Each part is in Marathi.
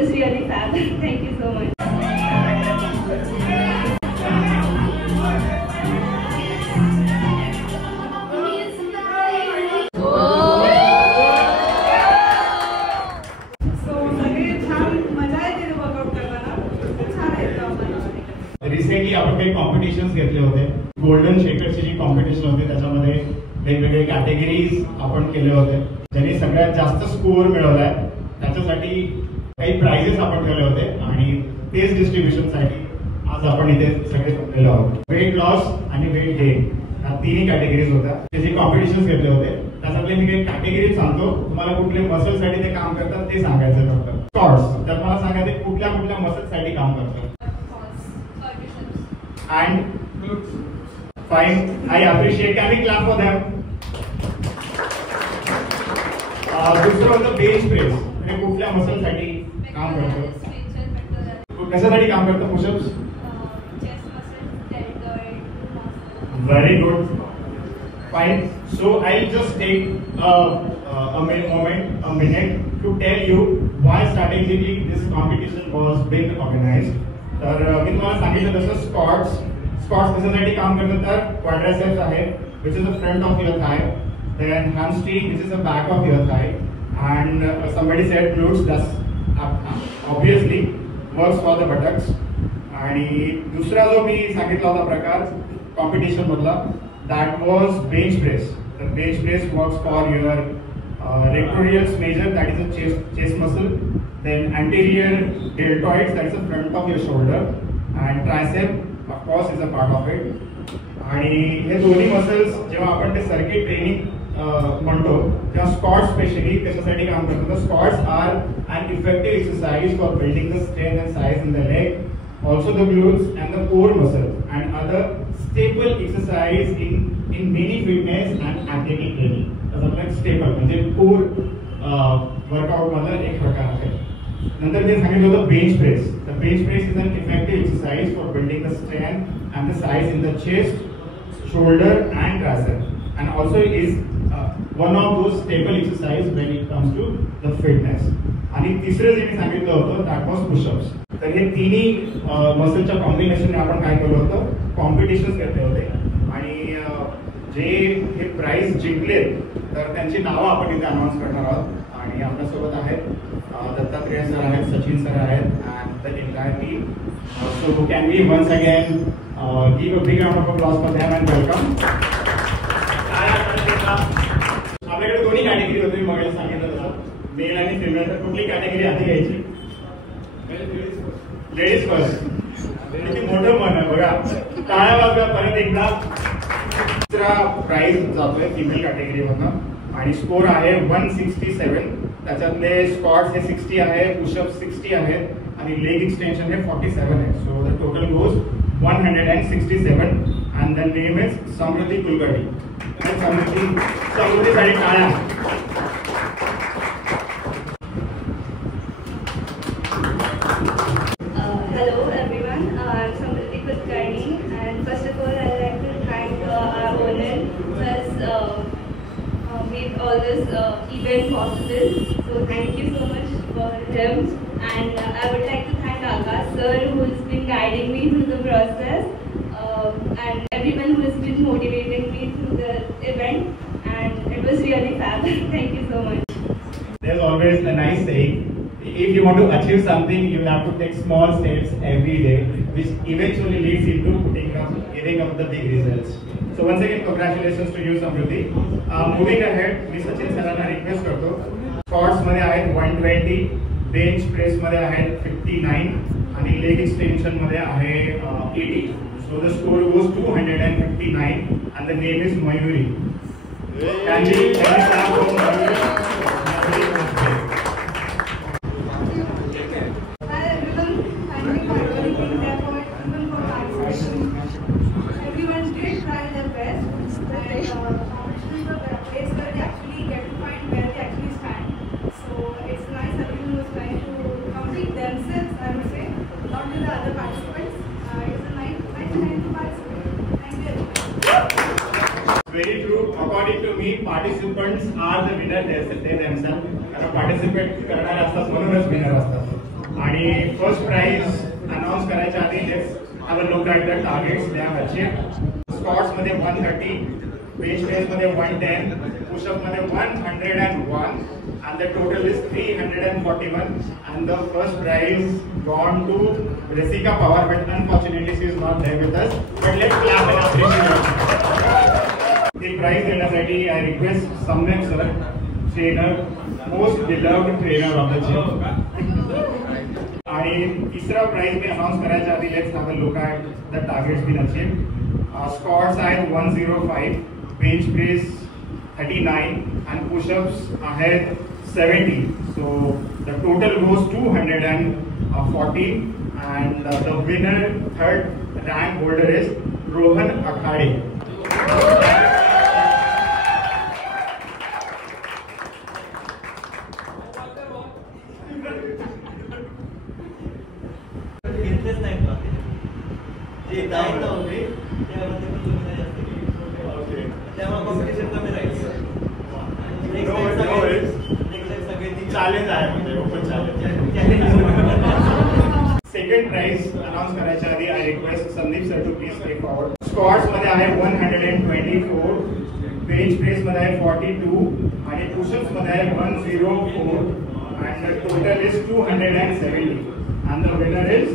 was really fab. Thank you so much. Recently आपण काही कॉम्पिटिशन्स घेतले होते. गोल्डन शेकर्सची जी कॉम्पिटिशन होती त्याच्यामध्ये वेगवेगळे कॅटेगरीज आपण केले होते. ज्यांनी सगळ्यात जास्त स्कोअर मिळवलाय त्याच्यासाठी काही प्राइजेस आपण ठेवले होते आणि तेच डिस्ट्रीब्युशनसाठी आज आपण इथे सगळे जमलेलो आहोत. वेट लॉस आणि वेट गेन या तिन्ही कॅटेगरीज होत्या. ते जे कॉम्पिटिशन्स घेतले होते त्याच्यातले मी काही कॅटेगरीज सांगतो. तुम्हाला कुठल्या मसलसाठी ते काम करतात ते सांगायचं फक्त. स्क्वॉट्स तर मला सांगायचं कुठल्या कुठल्या मसलसाठी काम करतात. And fine, I appreciate. Can we clap for them? दुसरं होतं बेंच प्रेस. हे कुठल्या मसलसाठी काम करतं? कशासाठी काम करतं? Pushups. Very good. Fine. So I'll just take a minute to tell you why strategically this competition was being organized. तर मी तुम्हाला सांगितलं तसं स्क्वॉट्स कशासाठी काम करतात तर क्वाड्रायसेप्स आहे which is the front of your thigh, then hamstring which is the back of your thigh, and somebody said glutes, that's obviously works for the buttocks. आणि दुसरा जो मी सांगितला होता प्रकार कॉम्पिटिशन मधला that was bench press. The bench press works for your rectoralis major, that is a chest muscle, then anterior deltoids, that is the front of your shoulder, and tricep of course is a part of it. आणि हे दोन्ही मसल्स जेव्हा आपण ते सर्किट ट्रेनिंग म्हणतो तेव्हा स्क्वॉट्स स्पेशली कशासाठी काम करतात तर squats are an effective exercise for building the strength and size in the leg, also the glutes and the core muscles, and other staple exercise in many fitness and athletic training. त्याचा स्टेपल म्हणजे कोर वर्कआउट मधला एक प्रकार आहे. नंतर जे सांगितलं होतं bench press. The bench press is an effective exercise for building the strength and the size in the chest, shoulder and tricep, and also is one of those staple exercise when it comes to the fitness. आणि तिसरं जे मी सांगितलं होतं that was push-ups. तर हे तिन्ही मसलच्या कॉम्बिनेशनने आपण काय केलं होतं कॉम्पिटिशन्स घेतले होते आणि जे हे प्राइज जिंकले तर त्यांची नावं आपण इथे अनाउन्स करणार आहोत. आणि आपल्यासोबत आहेत दत्तात्रेय सर आहेत, सचिन सर आहेत and the entire team. So can we once again give a big round of applause for them and welcome. आपल्याकडे दोन्ही कॅटेगरी होती. मी मगाशी सांगितलं तसं मेल आणि फिमेल. तर कुठली कॅटेगरी आधी घ्यायची? Ladies first. किती मोठं मन आहे बघा. टाळ्या वाजवा परत एकदा. दुसरा प्राइज जातोय फिमेल कॅटेगरी मधनं आणि स्कोर आहे 167. त्याच्यातले स्क्वॉट्स हे 60 आहे, पुशअप 60 आहेत आणि लेग एक्सटेन्शन हे 47 आहे. So the total goes 167 and the name is समृद्धी कुलकर्णी. समृद्धीसाठी टाळ्या. Hello everyone, I'm Samruddhi Kulkarni, and first of all I'd like to thank our owner who has made all this event possible. So thank you so much for him, and I would like to thank Akash sir who's been guiding me through the process, and everyone who has been motivating me through the event, and it was really fab. Thank you so much. There's always a nice saying, if you want to achieve something, you have to take small steps every day, which eventually leads into giving up the big results. So once again, congratulations to you, Samruddhi. Moving ahead, मी सचिन सरांना रिक्वेस्ट करतो. स्क्वॉट्स मध्ये आहेत 120, बेंच प्रेस मध्ये आहेत 59 आणि लेग एक्सटेन्शन मध्ये आहे 80. So the score goes 259 and the name is Mayuri. Can we clap for Mayuri? Very true. According to me, participants are the winner. They themselves. कारण participate करणारे असतात म्हणूनच winner असतात. आणि फर्स्ट प्राइज अनाउन्स करायच्या आधी let's have a look at the targets they have achieved. Squats मध्ये 130, बेंच प्रेस मध्ये 110, पुशअप मध्ये 101 and the total is 341 and the first prize gone to Rasika Pawar, but unfortunately she is not there with us, but let's clap and appreciate her. The prize देण्यासाठी I request Samyak sir, trainer, most beloved trainer of the gym. आणि तिसरा प्राइज मी अनाउन्स करायच्या आधी let's have a look at the targets been achieved. Squats आहेत 105, बेंच प्रेस 39 and push-ups आहेत 70. So the total goes 214 and the winner, third rank holder is Rohan Akhade. Second prize announce करायच्या आधी I request Sandeep sir to please take forward. Squats मध्ये आहे 124, बेंच प्रेस मध्ये आहे 42 आणि पुशअप्स मध्ये आहे 104 and the total is 270 and the winner is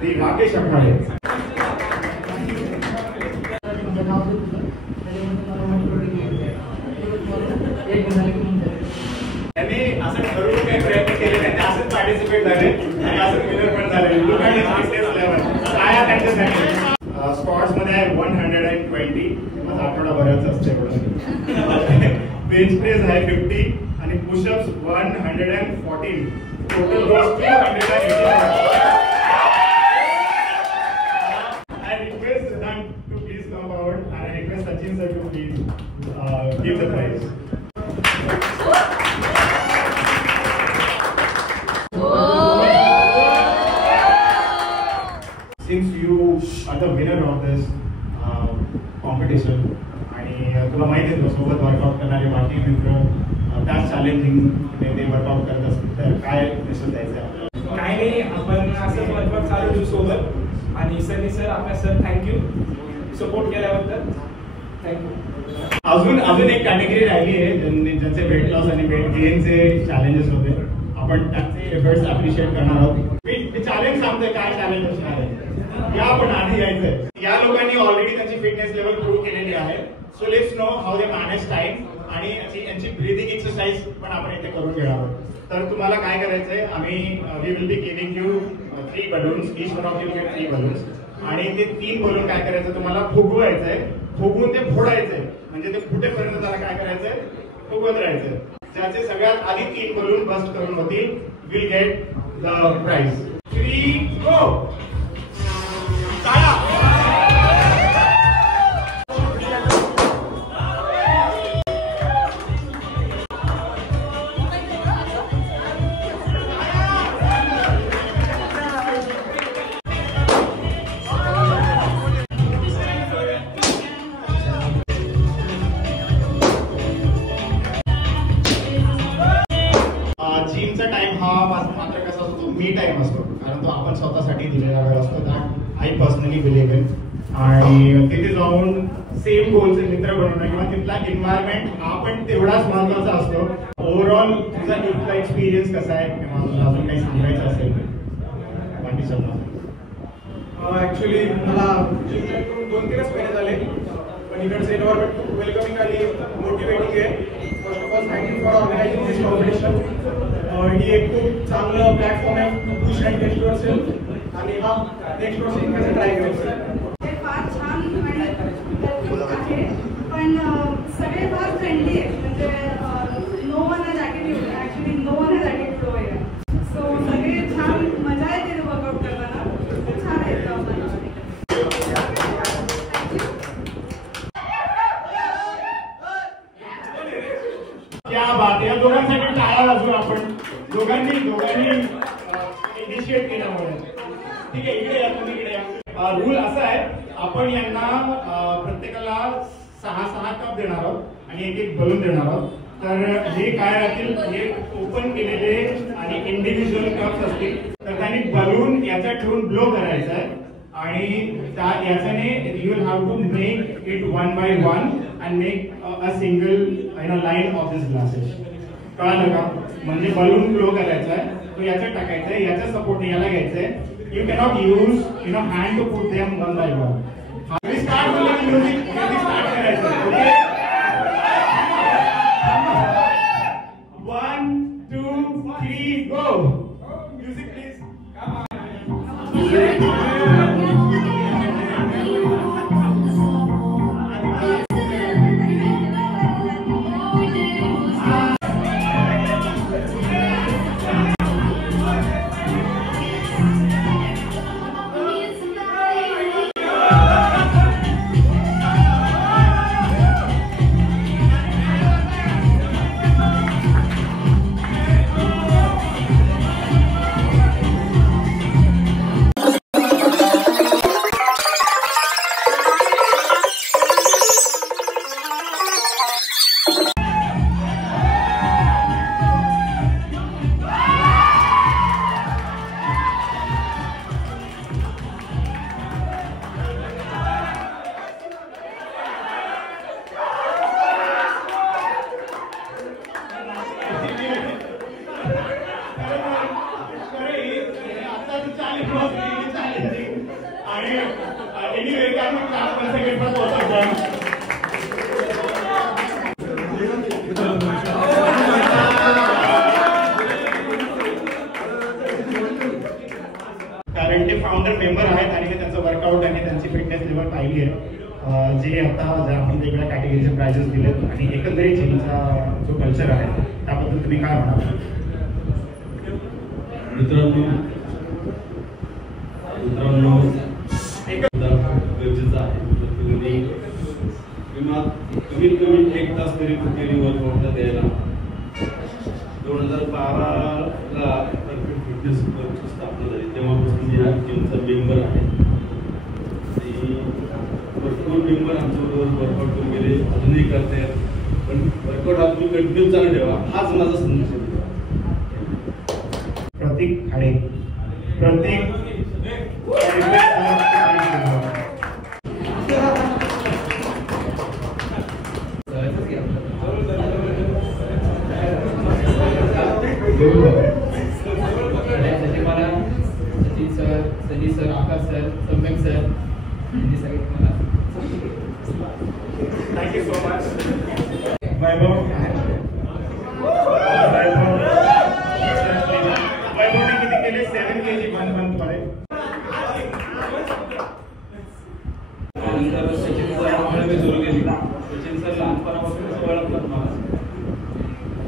the Rakesh Akhade. त्यांनी असं ठरवून काही प्रयत्न केले नाही, असंच पार्टिसिपेट झाले आणि असंच विनर पण झाले. Look at his fitness level. काय आहे त्यांच्यासाठी? स्क्वॉट्स मध्ये आहे 120, माझा आठवडा बऱ्याच असते एवढं. बेंच प्रेस आहे 50 आणि pushups 114. Total goes 280. I request Siddhant to please come forward and I request Sachin sir to please give the prize. Since you are the winner of this competition आणि तुला माहिती आहे सोबत वर्कआउट करणारे बाकी मित्र त्याच चॅलेंजिंग ते वर्कआउट करत असतील तर काय मेसेज द्यायचं आहे? काय नाही, आपण असं वर्कआउट चालू ठेवू सोबत आणि सर आपल्या सर थँक्यू सपोर्ट केल्याबद्दल थँक्यू. अजून एक कॅटेगरी राहिली आहे ज्यांचे वेट लॉस आणि वेट गेनचे चॅलेंजेस होते. आपण त्यांचे एफर्ट्स अप्रिशिएट करणार आहोत. मी चॅलेंज सांगतोय काय चॅलेंज असणार आहे या आपण आधी यायचंय. या लोकांनी ऑलरेडी त्यांची फिटनेस लेवल प्रूव्ह केलेली आहे. So let's know how they manage time आणि यांची ब्रीदिंग एक्सरसाइज पण आपण इथे करून घेणार आहोत. तर तुम्हाला काय करायचंय, आम्ही we will be giving you 3 balloons, each one of you get 3 balloons आणि ते 3 बलून काय करायचं तुम्हाला फुगवायचंय, फुगवून ते फोडायचंय म्हणजे ते फुटेपर्यंत त्याला काय करायचंय फुगवत राहायचंय. ज्याचे सगळ्यात आधी 3 बलून बस्ट करून होतील will get the prize. 3 go. जिमचा टाइम हा मात्र कसा असतो, मी टाइम असतो कारण तो आपण स्वतःसाठी दिलेला वेळ असतो. That I personally believe in. आणि तिथे जाऊन सेम गोलचे मित्र बनवणं किंवा तिथला एन्व्हायरमेंट हा पण तेवढाच महत्वाचा असतो. ओव्हरऑल तुझा इथला एक्सपिरियन्स कसा आहे किंवा तुला अजून काही सांगायचं असेल बाकी सगळं? ऍक्च्युली मला 2-3 महिने झाले पण इकडचं एन्व्हायरमेंट वेलकमिंग आणि मोटिवेटिंग आहे. First of all thank you for organising this competition. ही एक खूप चांगलं प्लॅटफॉर्म आहे पुश अँड टेस्ट असेल आणि हा नेक्स्ट वर्ष इकडे ट्राय करायचं. फार छान आहे पण सगळे फार फ्रेंडली आहे. म्हणजे no one has attitude, actually no one has attitude आहे. सो सगळे छान मजा येते वर्कआउट करताना. खूप छान आहे. क्या बात. या दोघांसाठी टाळ्या वाजवू आपण. दोघांनी इनिशिएट केल्यामुळे. ठीक आहे, इकडे या, तुम्ही इकडे या. रूल असा आहे, आपण यांना प्रत्येकाला 6 कप देणार आहोत आणि 1 बलून देणार आहोत. तर हे काय राहतील, हे ओपन केलेले आणि इंडिव्हिज्युअल कप्स असतील. तर याच्याने बलून याचा ठेवून ब्लो करायचा आहे आणि याच्याने you will have to make it one by one and make a single line of this glasses. कळलं का? म्हणजे बलून ब्लो करायचा आहे, तो याच्यात टाकायचा आहे, याच्या सपोर्टने याला घ्यायचं आहे. You cannot use hand to put them one by one. We start म्हणलं की म्युझिक स्टार्ट करायचं. Okay, 1 2 3 go. Music please. कारण ते फाउंडर मेंबर आहेत आणि मी त्यांचं वर्कआउट आणि त्यांची फिटनेस लेवल पाहिली आहे, जे आता आपण वेगवेगळ्या कॅटेगरीचे प्राइजेस दिलेत आणि एकंदरीत जिमचा जो कल्चर आहे त्याबद्दल तुम्ही काय म्हणाल? मित्रांनो गरजेचं आहे. कमीत कमी 1 तास तरी कुठेही वर्कआउटला द्यायला. 2012ला परफेक्ट फिटनेस क्लबची स्थापना झाली, तेव्हापासून या जिमचा मेंबर आहे आणि भरपूर मेंबर आमच्याबरोबर वर्कआउट करून गेले, अजूनही करतायत. पण वर्कआउट हा तुम्ही कंटिन्यू चालू ठेवा, हाच माझा संदेश आहे. प्रतीक खाडे. प्रतीक सचिन सर, सनी सर, आकाश सर, सम्यक सर यांनी सगळे तुम्हाला थँक्यू सो मच. वैभवने किती केले? 7 kg 1 month मध्ये. त्यानंतर सचिन सर मी सुरू केली. सचिन सर लहानपणापासून सवय लागतात मला.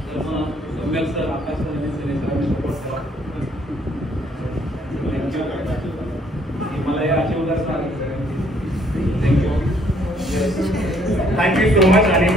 तर मग सम्यक सर, आकाश सर आणि सनी सर आम्ही सपोर्ट करा. मला हे आशीर्वाद थँक्यू. Thank you so much. आणि